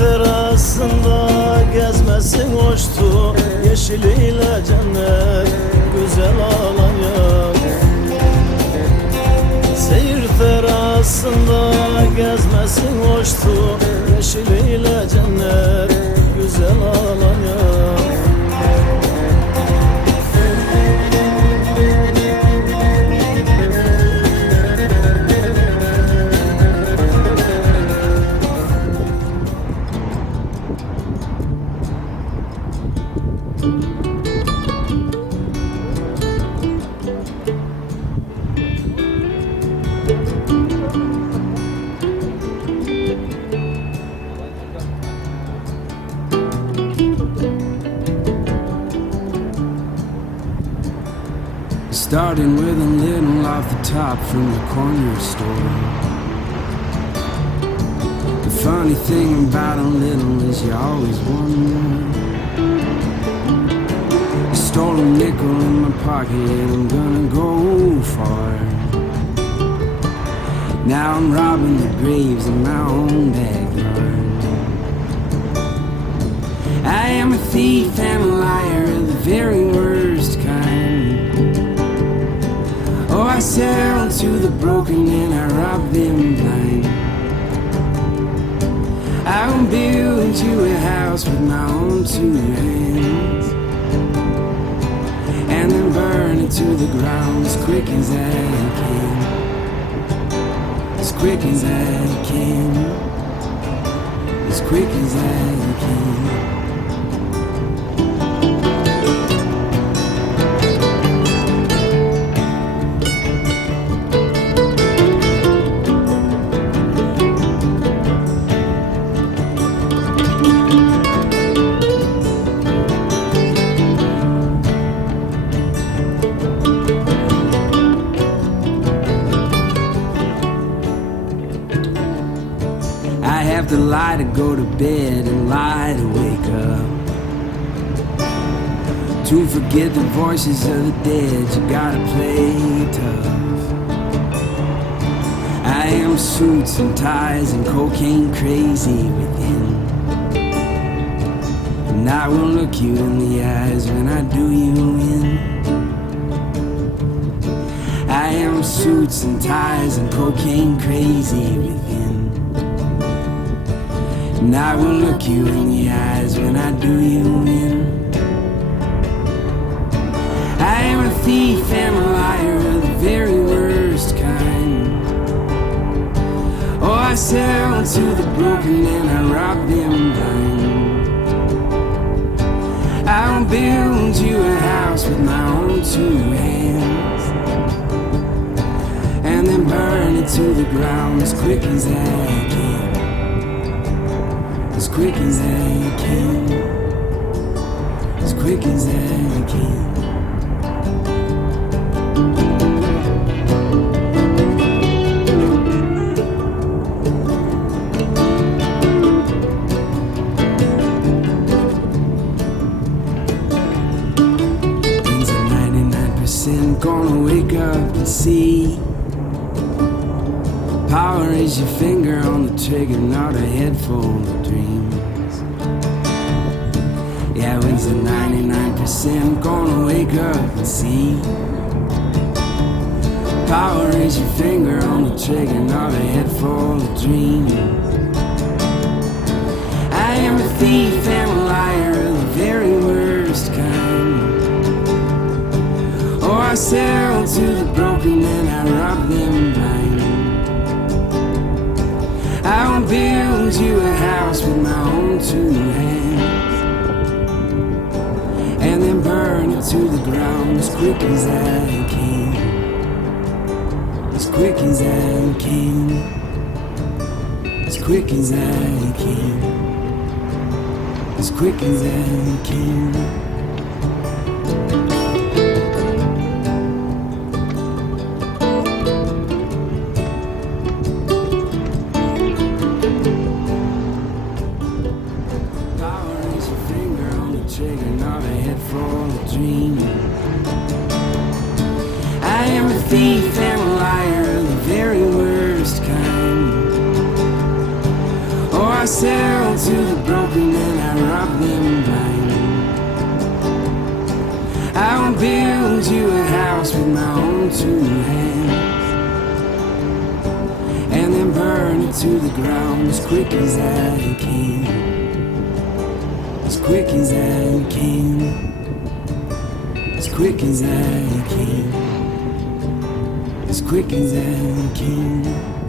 terasında gezmesin hoştu, yeşiliyle cennet güzel Alanya. Seyir terasında gezmesin hoştu, yeşiliyle cennet güzel Alanya. Starting with a little off the top from the corner store. The funny thing about a little is you always want more. I stole a nickel in my pocket and I'm gonna go far. Now I'm robbing the graves in my own backyard. I am a thief and a liar of the very worst kind. Oh, I sell to the broken and I rob them blind. I will build you a house with my own two hands, and then burn it to the ground as quick as I can. As quick as I can. As quick as I can. The lie to go to bed and lie to wake up. To forget the voices of the dead, you gotta play tough. I am suits and ties and cocaine crazy within, and I will look you in the eyes when I do you in. I am suits and ties and cocaine crazy within, and I will look you in the eyes when I do you in. I am a thief and a liar of the very worst kind. Oh, I sell to the broken and I rob them blind. I will build you a house with my own two hands, and then burn it to the ground as quick as I can. As quick as I can. As quick as I can. Things are 99% gonna wake up and see. Power is your finger on the trigger, not a head full of dreams. Yeah, when's the 99% gonna wake up and see? Power is your finger on the trigger, not a head full of dreams. I am a thief and a liar of the very worst kind. Oh, I sell to the broken and I rob them blind. I will build you a house with my own two hands, and then burn it to the ground as quick as I can. As quick as I can. As quick as I can. As quick as I can. Thief and a liar, the very worst kind. Oh, I I sell to the broken and I rob them blind. I will build you a house with my own two hands, and then burn it to the ground as quick as I can. As quick as I can. As quick as I can. As quick as I can.